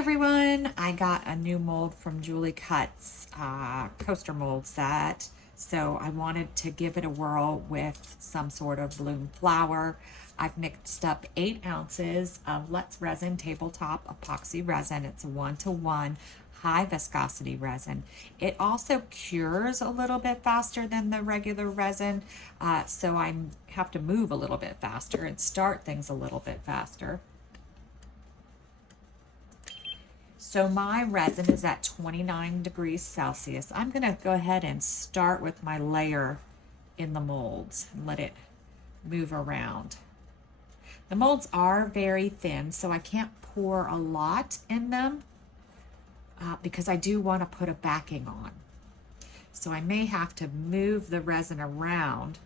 everyone, I got a new mold from Julie Cut's coaster mold set. So I wanted to give it a whirl with some sort of bloom flower. I've mixed up 8 ounces of Let's Resin tabletop epoxy resin. It's a 1-to-1 high viscosity resin. It also cures a little bit faster than the regular resin, so I have to move a little bit faster and start things a little bit faster. So my resin is at 29 degrees Celsius. I'm going to go ahead and start with my layer in the molds and let it move around. The molds are very thin, so I can't pour a lot in them because I do want to put a backing on. So I may have to move the resin around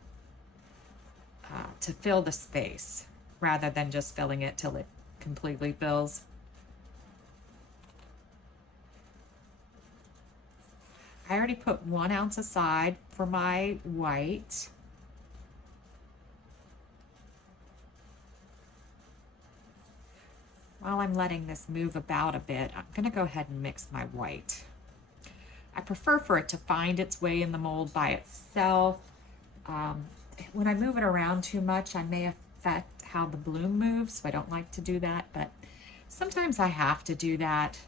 to fill the space rather than just filling it till it completely fills. I already put 1 ounce aside for my white. While I'm letting this move about a bit, I'm going to go ahead and mix my white. I prefer for it to find its way in the mold by itself. When I move it around too much, I may affect how the bloom moves, so I don't like to do that, but sometimes I have to do that.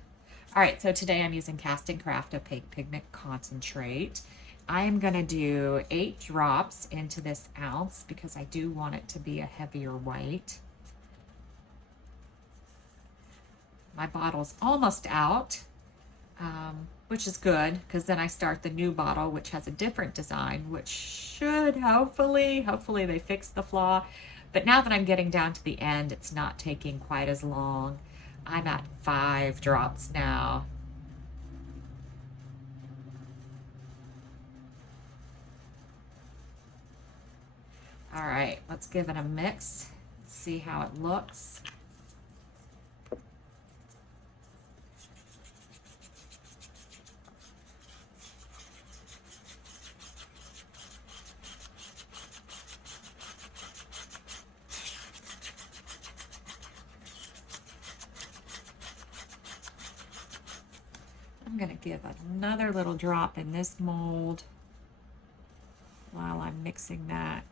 All right, so today I'm using CastinCraft Opaque Pigment Concentrate. I am gonna do 8 drops into this ounce because I do want it to be a heavier white. My bottle's almost out, which is good because then I start the new bottle, which has a different design, which should hopefully they fix the flaw. But now that I'm getting down to the end, it's not taking quite as long. I'm at 5 drops now. All right, let's give it a mix, see how it looks. I'm going to give another little drop in this mold while I'm mixing that,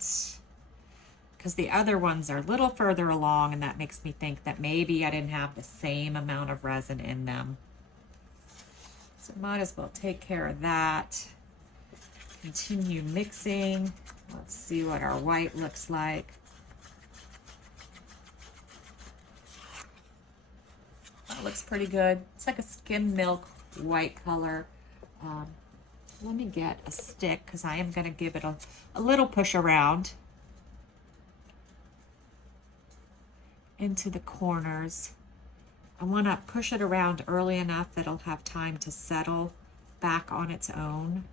because the other ones are a little further along, and that makes me think that maybe I didn't have the same amount of resin in them. So might as well take care of that. Continue mixing. Let's see what our white looks like. That looks pretty good. It's like a skim milk white color. Let me get a stick because I am going to give it a little push around into the corners. I want to push it around early enough that it'll have time to settle back on its own.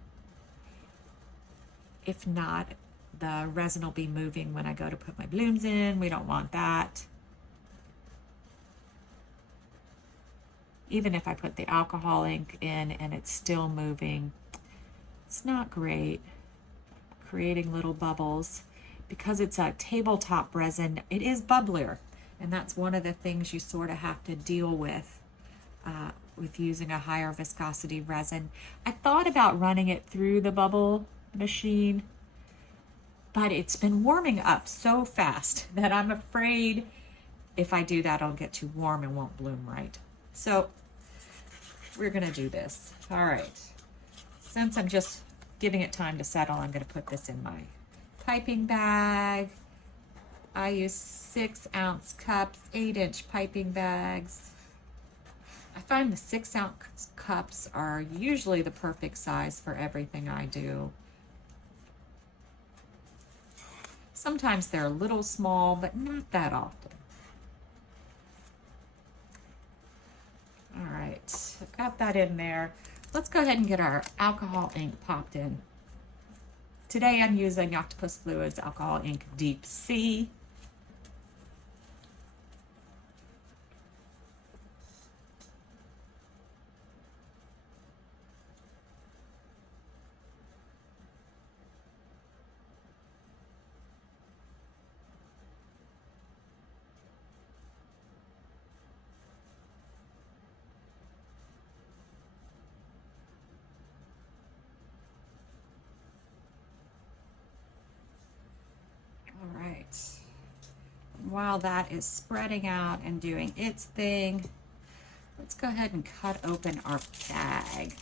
If not, the resin will be moving when I go to put my blooms in. We don't want that. Even if I put the alcohol ink in and it's still moving, it's not great. Creating little bubbles. Because it's a tabletop resin, it is bubblier. And that's one of the things you sort of have to deal with using a higher viscosity resin. I thought about running it through the bubble machine, but it's been warming up so fast that I'm afraid if I do that, I'll get too warm and won't bloom right. So we're gonna do this. All right, since I'm just giving it time to settle, I'm gonna put this in my piping bag. I use 6-ounce cups, 8-inch piping bags. I find the 6-ounce cups are usually the perfect size for everything I do. Sometimes they're a little small, but not that often. All right, I've got that in there. Let's go ahead and get our alcohol ink popped in. Today I'm using Octopus Fluids Alcohol Ink Deep Sea. while that is spreading out and doing its thing, let's go ahead and cut open our bag.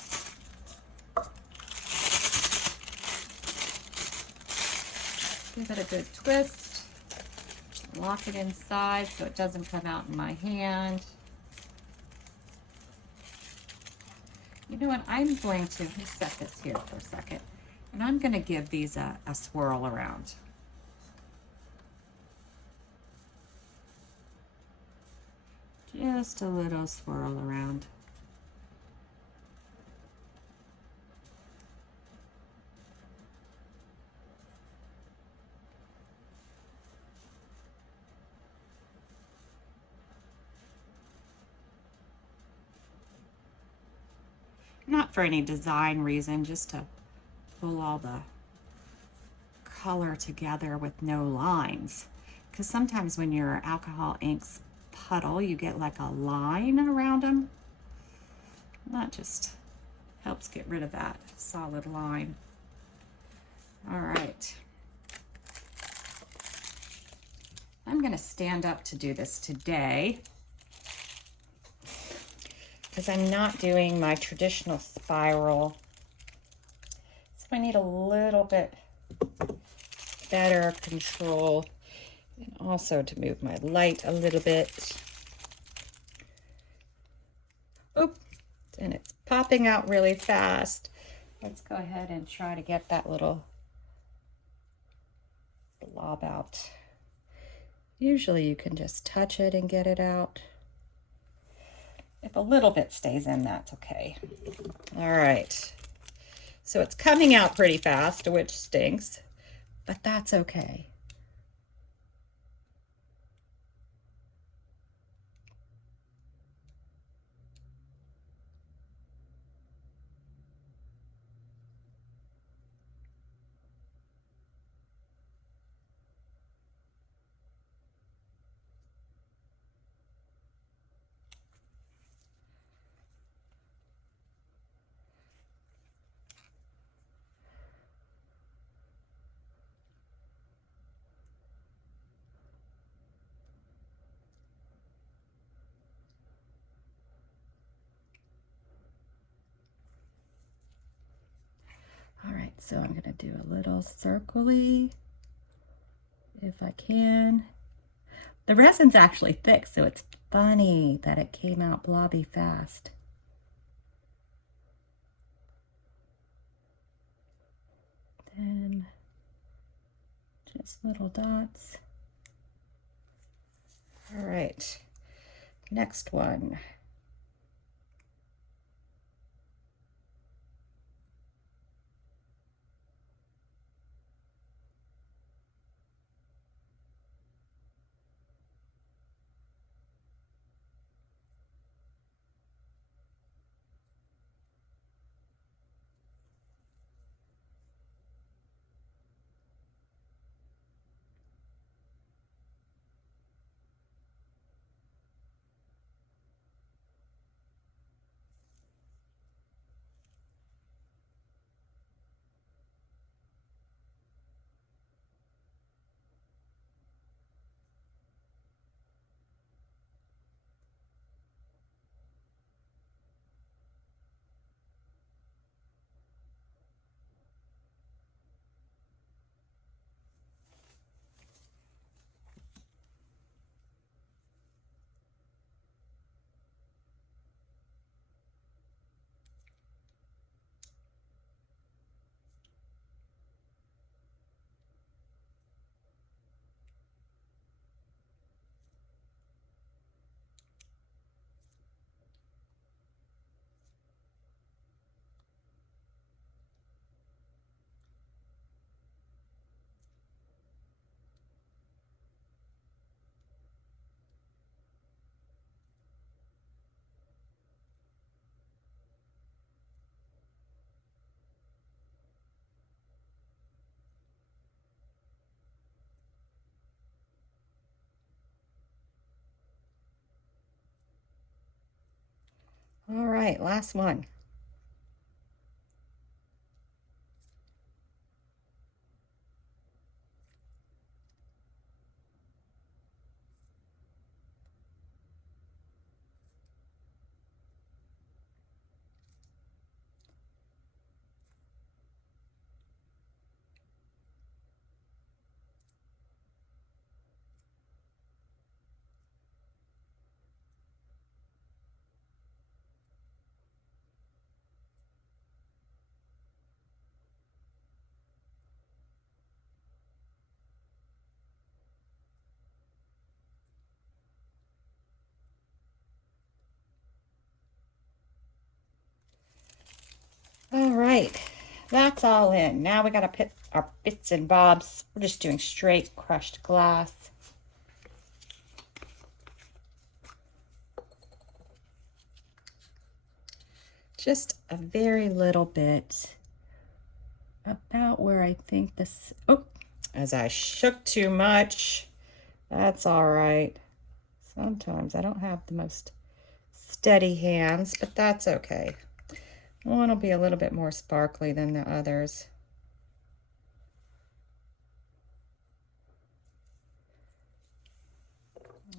Give it a good twist. Lock it inside so it doesn't come out in my hand. You know what, I'm going to set this here for a second, and I'm going to give these a swirl around. Just a little swirl around. Not for any design reason, just to pull all the color together with no lines. Because sometimes when your alcohol inks puddle, you get like a line around them. That just helps get rid of that solid line. All right. I'm going to stand up to do this today because I'm not doing my traditional spiral. So I need a little bit better control, and also to move my light a little bit. Oop, and it's popping out really fast. Let's go ahead and try to get that little blob out. Usually you can just touch it and get it out. If a little bit stays in, that's okay. All right, so it's coming out pretty fast, which stinks, but that's okay. All right, so I'm gonna do a little circle-y if I can. The resin's actually thick, so it's funny that it came out blobby fast. Then just little dots. All right, next one. All right, last one. right, that's all in. Now we gotta put our bits and bobs. We're just doing straight crushed glass. Just a very little bit, about where I think this, oh, as I shook too much. That's all right. Sometimes I don't have the most steady hands, but that's okay. One will be a little bit more sparkly than the others.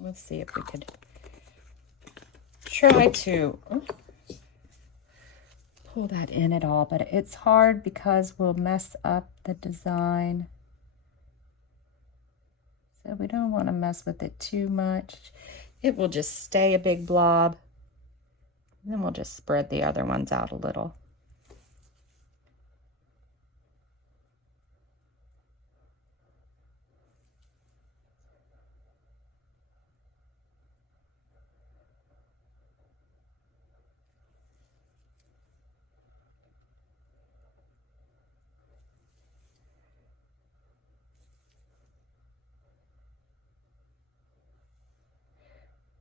Let's see if we could try to pull that in at all, but it's hard because we'll mess up the design. So we don't want to mess with it too much. It will just stay a big blob. And then we'll just spread the other ones out a little.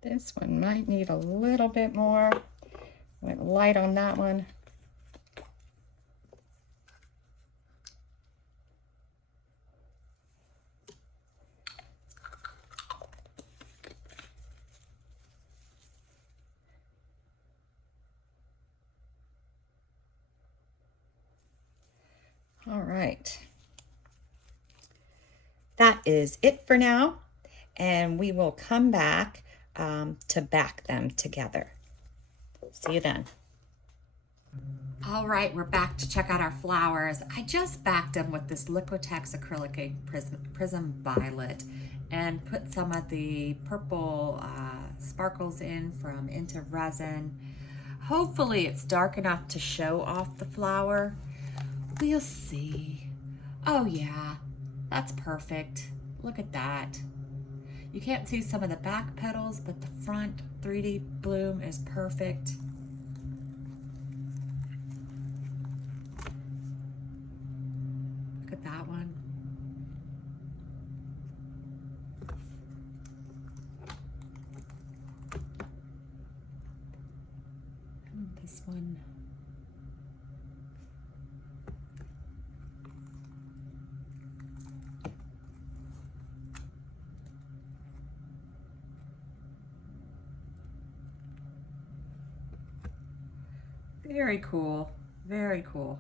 This one might need a little bit more. Went light on that one. All right. That is it for now, and we will come back to back them together. See you then. All right, we're back to check out our flowers. I just backed them with this Liquitex acrylic ink prism violet and put some of the purple sparkles in from Into Resin. Hopefully it's dark enough to show off the flower. We'll see. Oh yeah, that's perfect. Look at that. You can't see some of the back petals, but the front 3D bloom is perfect. Look at that one. And this one. Very cool, very cool.